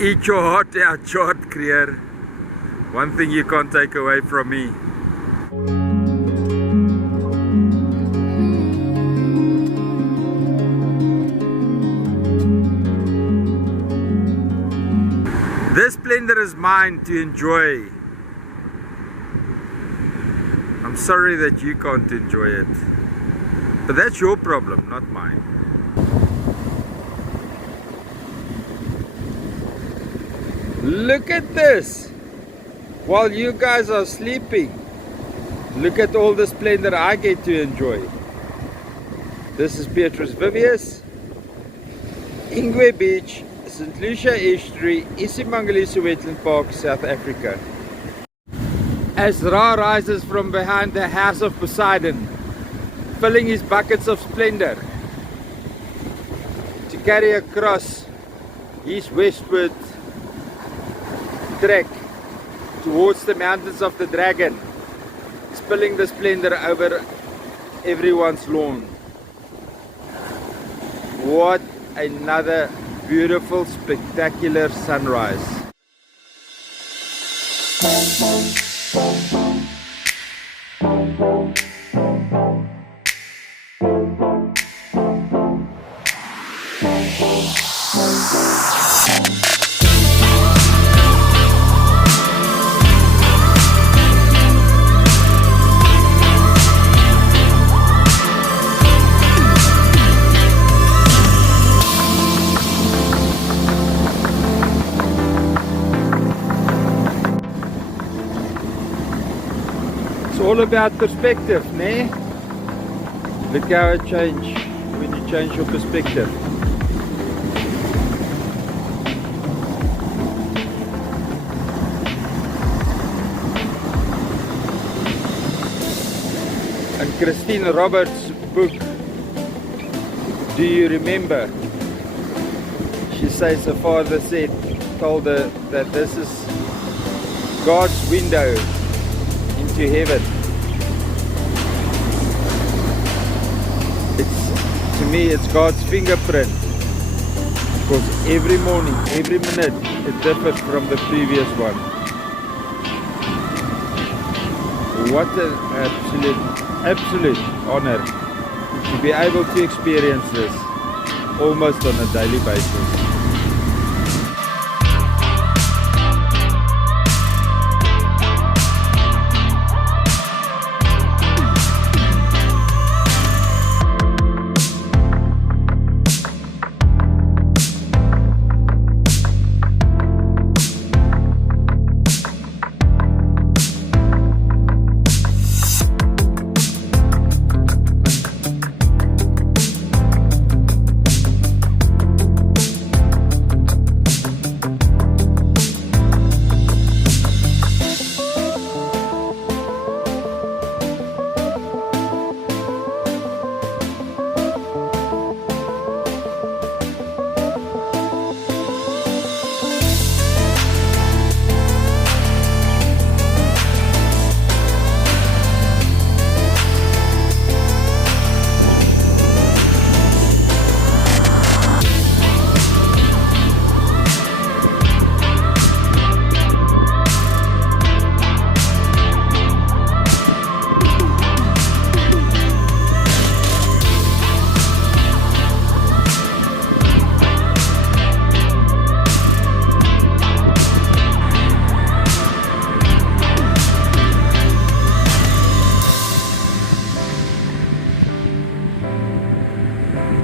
Eat your heart out, short creer. One thing you can't take away from me. This blender is mine to enjoy. I'm sorry that you can't enjoy it. But that's your problem, not mine. Look at this! While you guys are sleeping, look at all the splendor I get to enjoy. This is Petrus Vivius, Ingwe Beach, St. Lucia Estuary, iSimangaliso Wetland Park, South Africa. As Ra rises from behind the house of Poseidon, filling his buckets of splendor to carry across his westward trek towards the mountains of the dragon, spilling the splendor over everyone's lawn. What another beautiful, spectacular sunrise. It's all about perspective, ne? Look how it changes when you change your perspective. And Christine Roberts' book, Do You Remember? She says her father told her that this is God's window into heaven. To me, it's God's fingerprint, because every morning, every minute, it differs from the previous one. What an absolute honor to be able to experience this almost on a daily basis.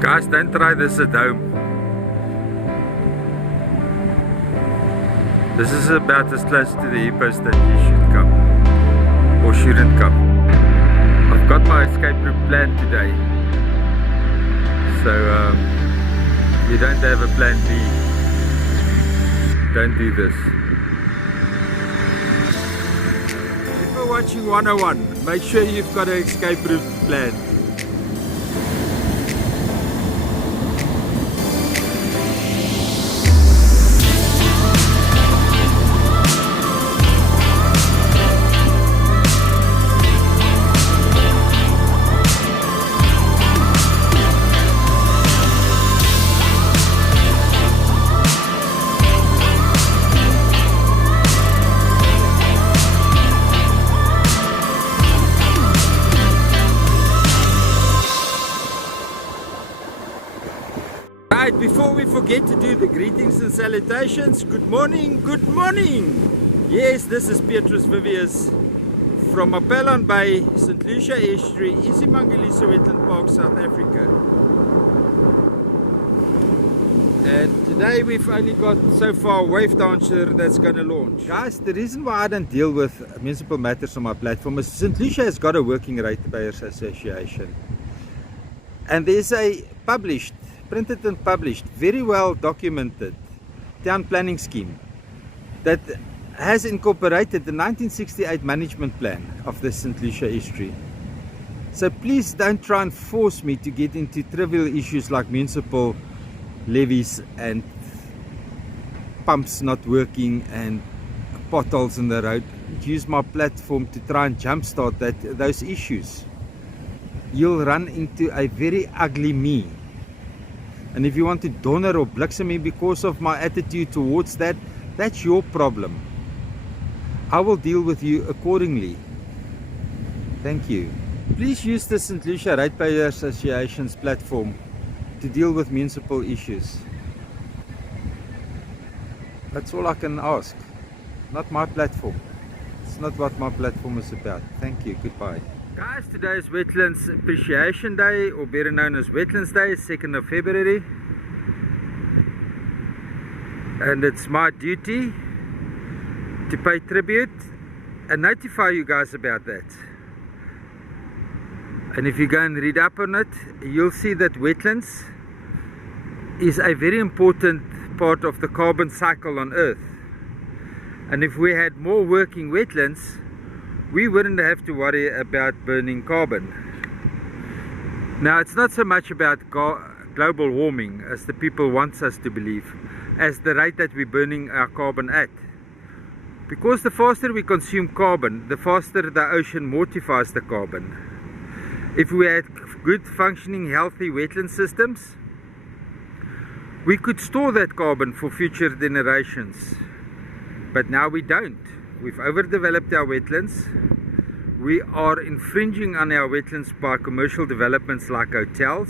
Guys, don't try this at home. This is about as close to the hippos that you should come, or shouldn't come. I've got my escape route planned today, so if you don't have a plan B, don't do this. If you're watching 101, make sure you've got an escape route planned. before we forget to do the greetings and salutations, good morning, good morning. Yes, this is Petrus Vivius from Mapelon Bay, St. Lucia Estuary, iSimangaliso Wetland Park, South Africa. And today we've only got so far a wave launcher that's going to launch. Guys, the reason why I don't deal with municipal matters on my platform is St. Lucia has got a working ratepayers association. And there's a printed and published, very well documented town planning scheme that has incorporated the 1968 management plan of the St. Lucia Estuary. So please don't try and force me to get into trivial issues like municipal levies and pumps not working and potholes in the road. Use my platform to try and jumpstart those issues. You'll run into a very ugly me. And if you want to donder or bliksem me because of my attitude towards that, that's your problem. I will deal with you accordingly. Thank you. Please use the St. Lucia Ratepayers Association's platform to deal with municipal issues. That's all I can ask. Not my platform. It's not what my platform is about. Thank you. Goodbye. Guys, today is Wetlands Appreciation Day, or better known as Wetlands Day, 2nd of February. And it's my duty to pay tribute and notify you guys about that. And if you go and read up on it, you'll see that wetlands is a very important part of the carbon cycle on Earth. And if we had more working wetlands, we wouldn't have to worry about burning carbon. Now, it's not so much about global warming, as the people want us to believe, as the rate that we're burning our carbon at. Because the faster we consume carbon, the faster the ocean mortifies the carbon. If we had good functioning, healthy wetland systems, we could store that carbon for future generations. But now we don't. We've overdeveloped our wetlands. We are infringing on our wetlands by commercial developments like hotels.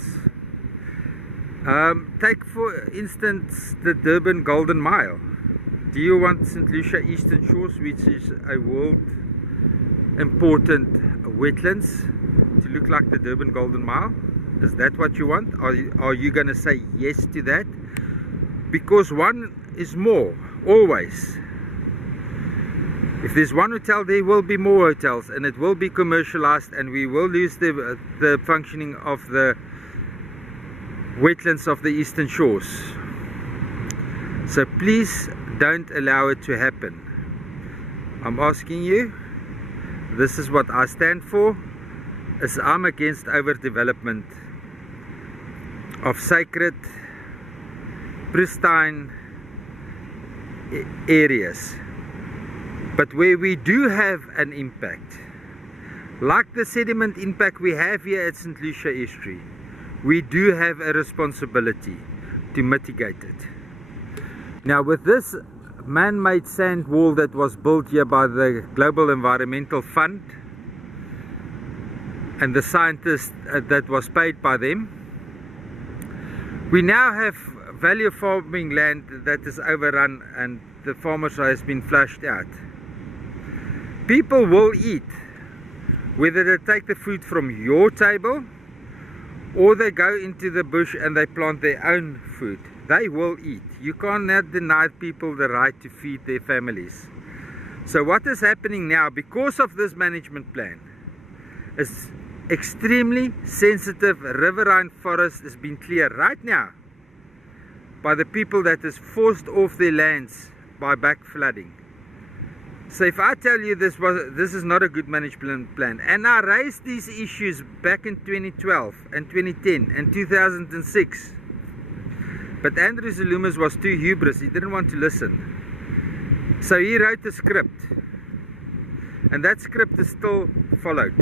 Take for instance the Durban Golden Mile. Do you want St. Lucia Eastern Shores, which is a world important wetlands, to look like the Durban Golden Mile? Is that what you want? Are you going to say yes to that? Because one is more, always. If there's one hotel, there will be more hotels, and it will be commercialized, and we will lose the functioning of the wetlands of the Eastern Shores. So please don't allow it to happen. I'm asking you, this is what I stand for, is I'm against overdevelopment of sacred, pristine areas. But where we do have an impact, like the sediment impact we have here at St. Lucia Estuary, we do have a responsibility to mitigate it. Now, with this man-made sand wall that was built here by the Global Environmental Fund and the scientists that was paid by them, we now have value farming land that is overrun and the farmers has been flushed out. People will eat, whether they take the food from your table or they go into the bush and they plant their own food. They will eat. You cannot deny people the right to feed their families. So what is happening now, because of this management plan, is extremely sensitive riverine forest is being cleared right now by the people that is forced off their lands by back flooding. So if I tell you this is not a good management plan, and I raised these issues back in 2012 and 2010 and 2006, but Andrew Zulumas was too hubris, he didn't want to listen. So he wrote a script, and that script is still followed.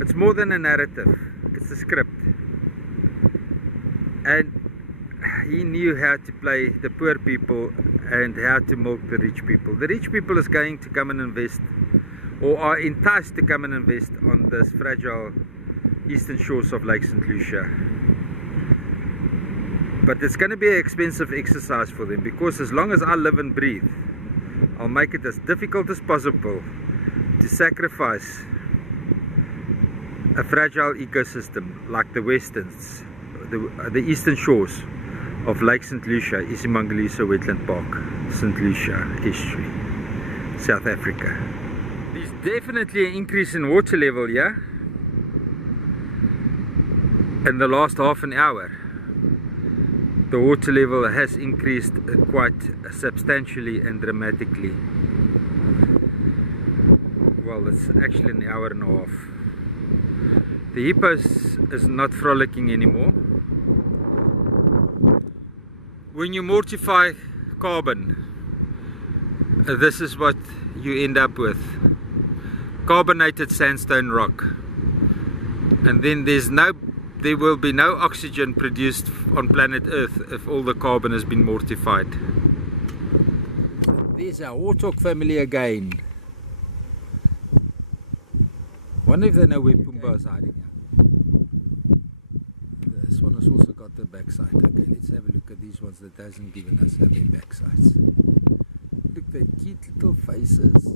It's more than a narrative, it's a script. And he knew how to play the poor people and how to milk the rich people. The rich people is going to come and invest, or are enticed to come and invest on this fragile eastern shores of Lake St. Lucia. But it's going to be an expensive exercise for them, because as long as I live and breathe, I'll make it as difficult as possible to sacrifice a fragile ecosystem like the Wetlands, the eastern shores of Lake St. Lucia, iSimangaliso Wetland Park, St. Lucia Estuary, South Africa. There's definitely an increase in water level here in the last half an hour. The water level has increased quite substantially and dramatically. Well, it's actually an hour and a half. The hippos is not frolicking anymore. When you mortify carbon, this is what you end up with: carbonated sandstone rock. And then there will be no oxygen produced on planet Earth if all the carbon has been mortified. There's our warthog family again. Wonder if they know where Pumbaa is hiding here. This one has also got the backside. Okay, let's have a look at these ones that hasn't given us their backsides. Look at their cute little faces.